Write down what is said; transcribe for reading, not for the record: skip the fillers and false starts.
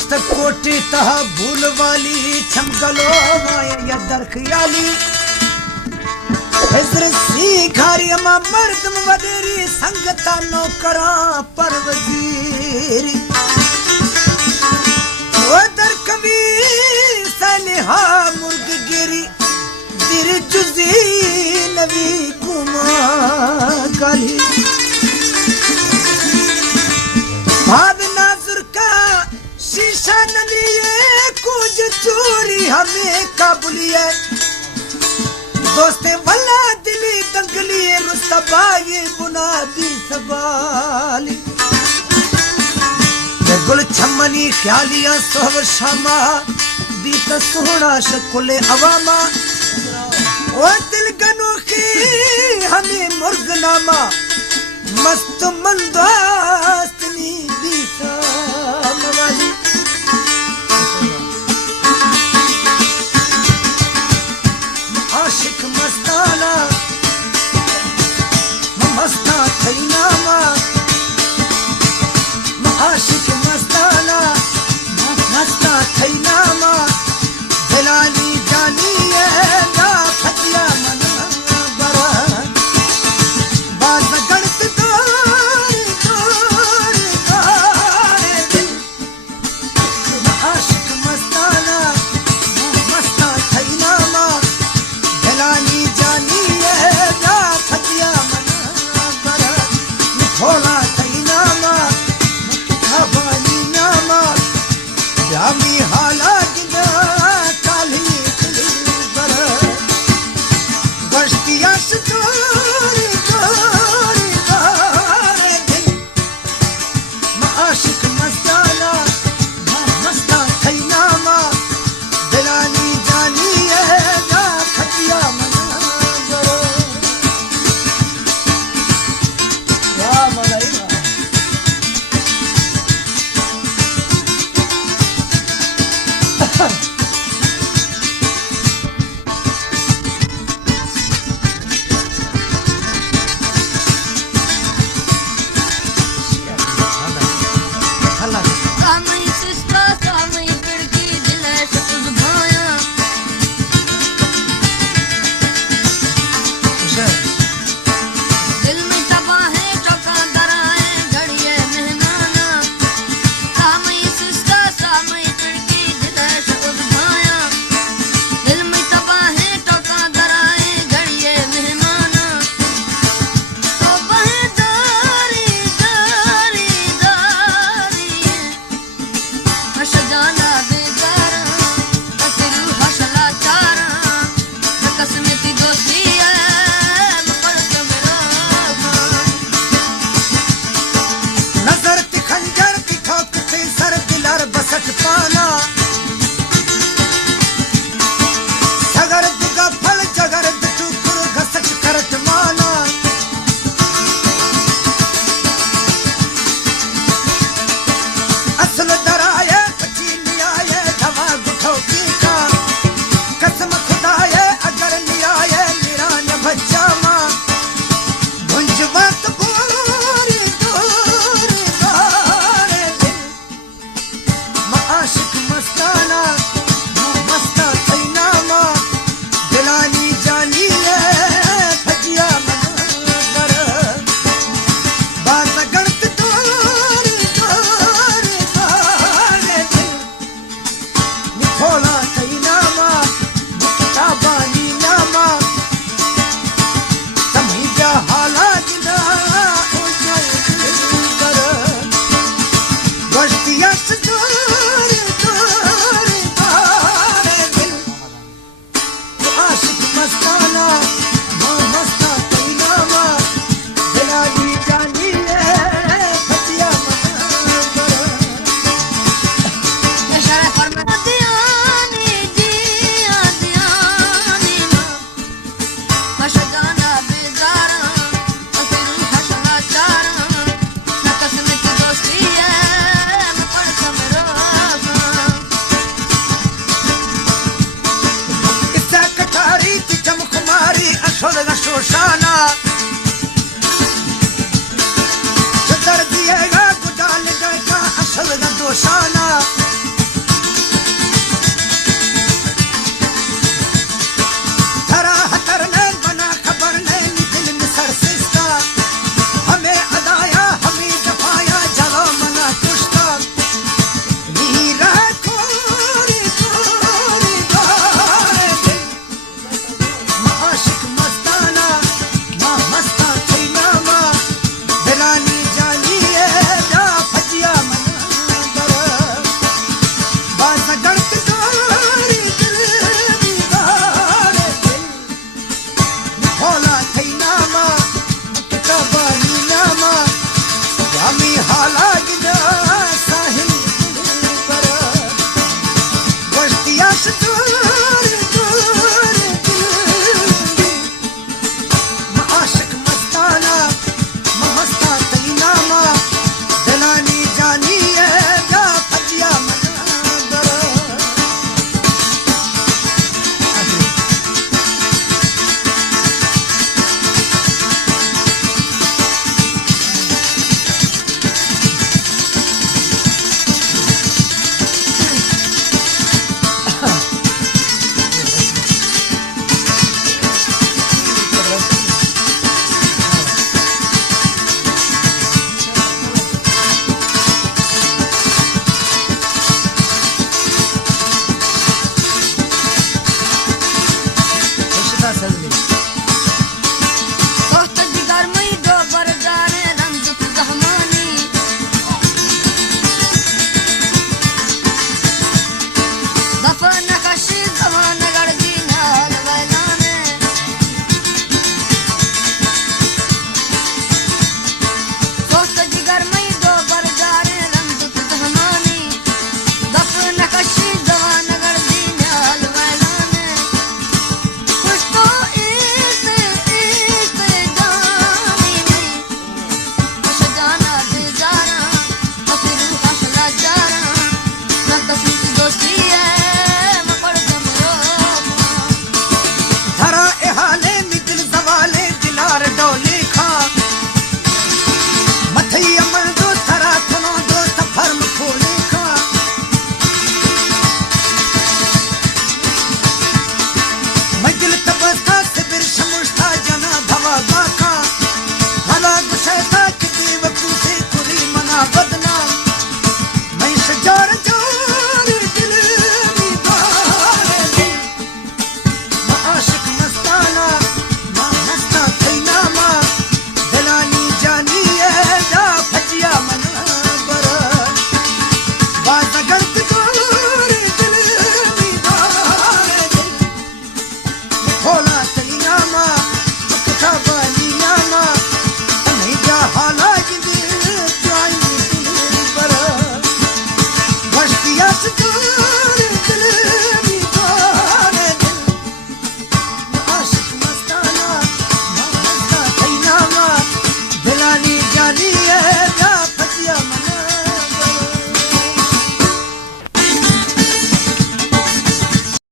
रिश्ता कोटी तहा भूल वाली चमकलो माया या दरखयाली हिजर सी घारी अमा मर्दम वडेरी संगता नौकरा पर वजीरी ओ दर कभी सनेहा मुर्ग गिरी दिर जुजी नवी गुमा गाली भाव नाजुर का शीशा न लिए कुछ चोरी हमें काबुलिए दोस्ते वल्ला दिली दंगली रुस्तबा ये बुनादी सवाली गुल छमनी ख्यालिया सोहब शामा बीत सोहना शकुले अवामा ओ दिल गनोखी हमें मुर्गनामा मस्त मंदास्तनी बीता मवाली आशिक मस्ताना मस्ता थैनामा आशिक मस्ताना मस्ता थैनामा दिलानी जानी है ना फतिया मना बरा बात गणत दोरी दोरी दोरे दिल आशिक मस्ताना मस्ता थैनामा दिलानी जानी है ना फतिया मना बरा भोला थैनामा हवानी नामा यामी हाला गिना काली बर गश्तिया दोरी दोरी दोरे दिल आशिक मस्ताना मस्ता थैनामा दिलानी जानी है ना खतिया मना बरो वाह मलाई पाना सगर दुगा फल जगर टुकुर घसट करत माना असल दराये पची लियाये धवा गुठो की का कसम खुदाये अगर लियाये निरान बच्चा मां भुंजवत बोरी दोरी दारे दिल आशिक मस्ताना मस्ता थैनामा दिलानी जानी है फजिया मना बर बात गणत दोरी दोरी दोरे दिल निखोला थैनामा मुक्ताबानी नामा समझा हाला गिना हो जाए बर गश्तिया दोरी दोरी दोरे दिल आशिक मस्ताना मस्ता थैनामा दिलानी जानी है फतिया मना बर दियानी दिया दियानी मशदाना बेजारा असिरू हसना चारा न कसम की दोस्ती है मैं पढ़ समरा इसा कटारी की चमकुमारी असल शोशाना दर दिएगा गुडाल गए का असल दोशाना